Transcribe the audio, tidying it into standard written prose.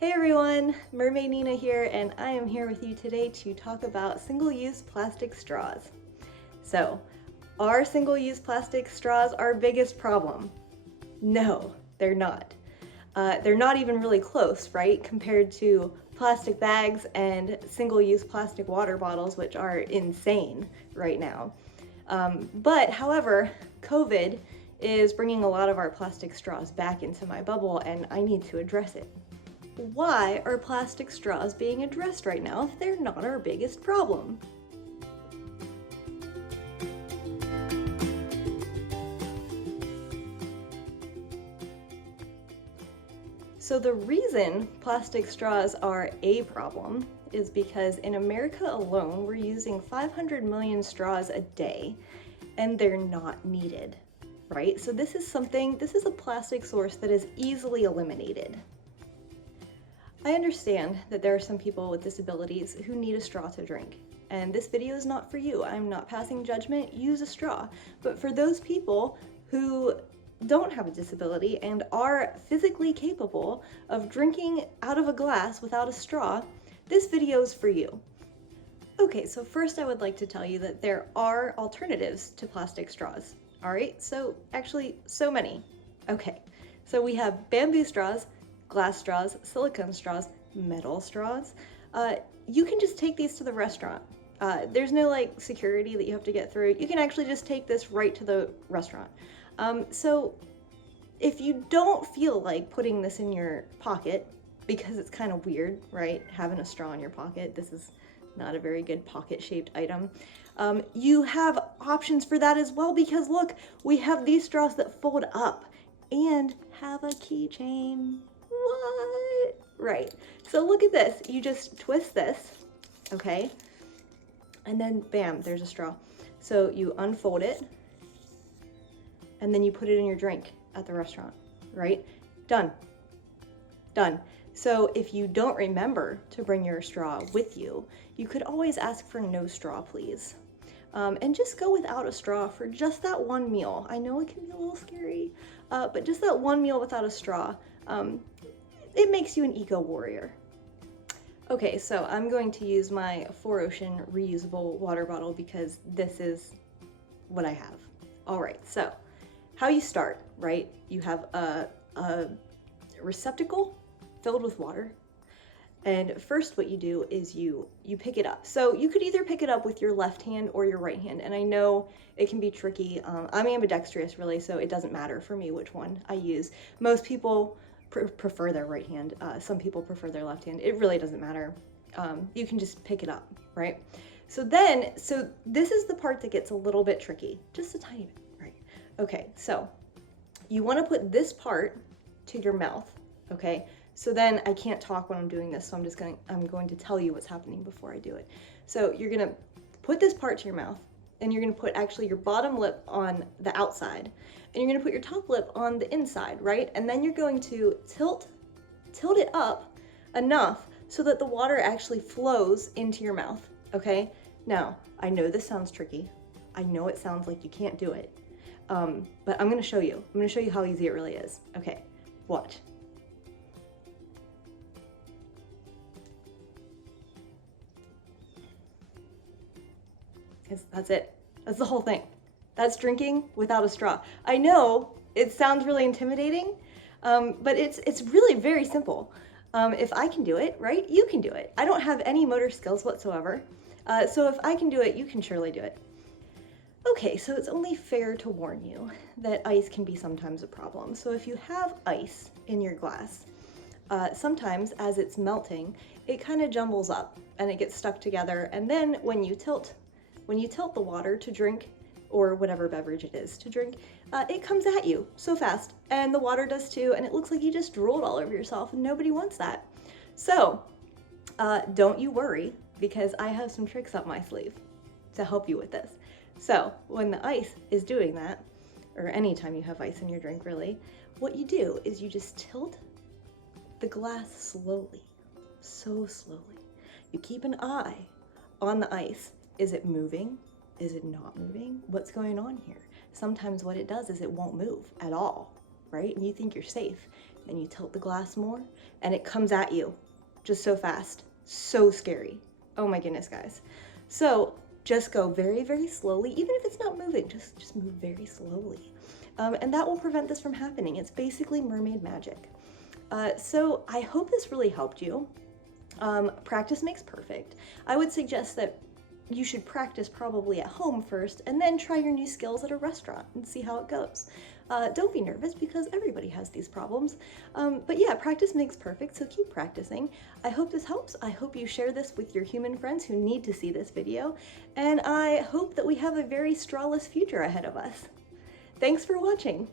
Hey everyone, Mermaid Nina here, and I am here with you today to talk about single-use plastic straws. So, are single-use plastic straws our biggest problem? No, they're not. They're not even really close, right? Compared to plastic bags and single-use plastic water bottles, which are insane right now. However, COVID is bringing a lot of our plastic straws back into my bubble, and I need to address it. Why are plastic straws being addressed right now if they're not our biggest problem? So the reason plastic straws are a problem is because in America alone, we're using 500 million straws a day, and they're not needed, right? So this is a plastic source that is easily eliminated. I understand that there are some people with disabilities who need a straw to drink, and this video is not for you. I'm not passing judgment, use a straw. But for those people who don't have a disability and are physically capable of drinking out of a glass without a straw, this video is for you. Okay, so first I would like to tell you that there are alternatives to plastic straws. All right, so actually so many. Okay, so we have bamboo straws, glass straws, silicone straws, metal straws. You can just take these to the restaurant. There's no like security that you have to get through. You can actually just take this right to the restaurant. So if you don't feel like putting this in your pocket, because it's kind of weird, right? Having a straw in your pocket, this is not a very good pocket-shaped item. You have options for that as well, because look, we have these straws that fold up and have a keychain. What? Right. So look at this. You just twist this, okay? And then bam, there's a straw. So you unfold it, and then you put it in your drink at the restaurant, right? Done. Done. So if you don't remember to bring your straw with you, you could always ask for no straw, please. And just go without a straw for just that one meal. I know it can be a little scary, but just that one meal without a straw, it makes you an eco-warrior. Okay, so I'm going to use my 4Ocean reusable water bottle because this is what I have. All right, so how you start, right? You have a receptacle filled with water. And first what you do is you pick it up. So you could either pick it up with your left hand or your right hand. And I know it can be tricky. I'm ambidextrous really, so it doesn't matter for me which one I use. Most people prefer their right hand. Some people prefer their left hand. It really doesn't matter. You can just pick it up, right? So this is the part that gets a little bit tricky, just a tiny bit, right? Okay, so you wanna put this part to your mouth, okay? So then I can't talk when I'm doing this, so I'm going to tell you what's happening before I do it. So you're gonna put this part to your mouth, and you're gonna put actually your bottom lip on the outside, and you're gonna put your top lip on the inside, right? And then you're going to tilt it up enough so that the water actually flows into your mouth, okay? Now, I know this sounds tricky. I know it sounds like you can't do it, but I'm gonna show you. I'm gonna show you how easy it really is. Okay, watch. That's it. That's the whole thing. That's drinking without a straw. I know it sounds really intimidating, but it's really very simple. If I can do it, right, you can do it. I don't have any motor skills whatsoever. So if I can do it, you can surely do it. Okay, so it's only fair to warn you that ice can be sometimes a problem. So if you have ice in your glass, sometimes as it's melting, it kind of jumbles up and it gets stuck together. And then when you tilt the water to drink, or whatever beverage it is to drink, it comes at you so fast, and the water does too, and it looks like you just drooled all over yourself, and nobody wants that. So don't you worry, because I have some tricks up my sleeve to help you with this. So when the ice is doing that, or anytime you have ice in your drink really, what you do is you just tilt the glass slowly, so slowly. You keep an eye on the ice. Is it moving? Is it not moving? What's going on here? sometimes what it does is it won't move at all, right? And you think you're safe. Then you tilt the glass more and it comes at you just so fast. So scary. Oh my goodness, guys. So just go very, very slowly. Even if it's not moving, just move very slowly. And that will prevent this from happening. It's basically mermaid magic. So I hope this really helped you. Practice makes perfect. I would suggest that you should practice probably at home first and then try your new skills at a restaurant and see how it goes. Don't be nervous because everybody has these problems. But yeah, practice makes perfect, so keep practicing. I hope this helps. I hope you share this with your human friends who need to see this video. And I hope that we have a very strawless future ahead of us. Thanks for watching.